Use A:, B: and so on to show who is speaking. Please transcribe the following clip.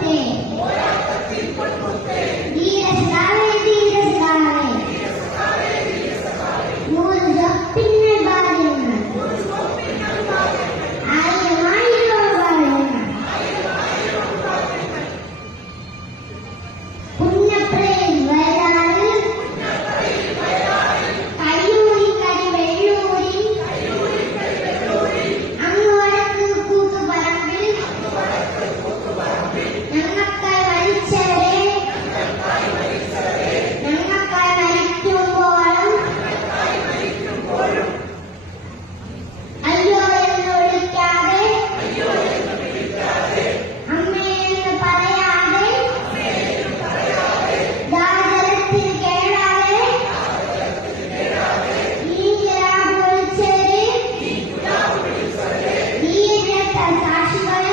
A: birthday. dan 个